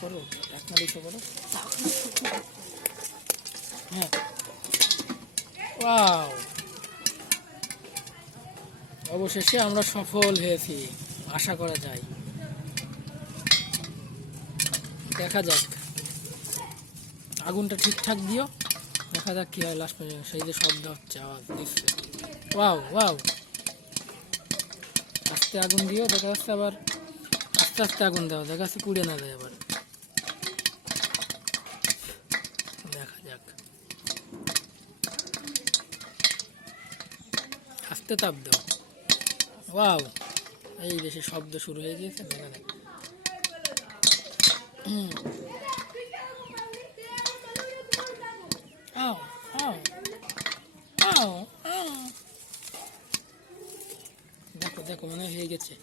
করো করো হ্যাঁ অবশেষে আমরা সফল হয়েছি, আশা করা যায়। দেখা যাক। আগুনটা ঠিকঠাক দিও। দেখা যাক কী হয় লাস্ট পর্যন্ত সেই যে শব্দ হচ্ছে, আওয়াজ দিচ্ছে। ওয়াও ওয়াও আস্তে আগুন দিও, দেখা যাচ্ছে আবার আস্তে আস্তে আগুন দেওয়া দেখা যাচ্ছে পুড়ে না যায় আবার। দেখা যাক। আস্তে তাপ দাও। ওয়াও, এই দেশে শব্দ শুরু হয়ে গিয়েছে, দেখা যাক। হুম। দেখো, মনে হয়ে গেছে।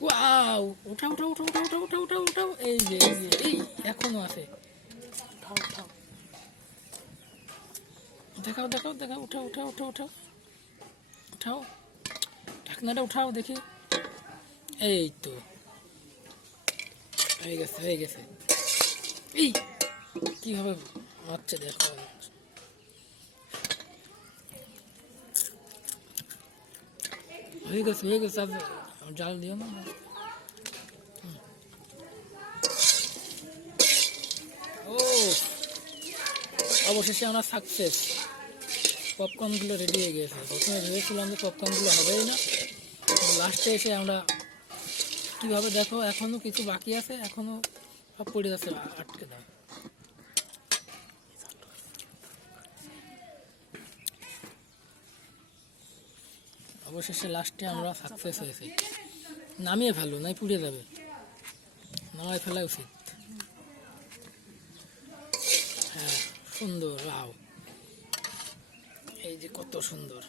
ওয়াও, উঠাও উঠাও উঠাও উঠাও উঠাও উঠাও উঠাও উঠাও, এই যে এই যে, এই, এখনও আছে। উঠাও উঠাও। দেখাও দেখাও দেখাও, উঠাও উঠাও উঠাও উঠাও। উঠাও। ঢাকনাটা উঠাও দেখি। এই তো। হয়ে গেছে হয়ে গেছে। এই, কীভাবে মারছে দেখো। হয়ে গেছে হয়ে গেছে জাল দিও না। ও অবশেষে আমরা সাকসেস পপকর্নগুলো রেডি হয়ে গেছে প্রথমে ভেবেছিলাম যে পপকর্নগুলো হবেই না লাস্টে এসে আমরা কীভাবে দেখো এখনও কিছু বাকি আছে এখনও সব পড়ে যাচ্ছে আটকে দাও অবশেষে লাস্টে আমরা সাকসেস হয়েছি। নামিয়ে ফেলো, নাই পুড়ে যাবে। নামায় ফেলা উচিত। হ্যাঁ সুন্দর রাও এই যে কত সুন্দর।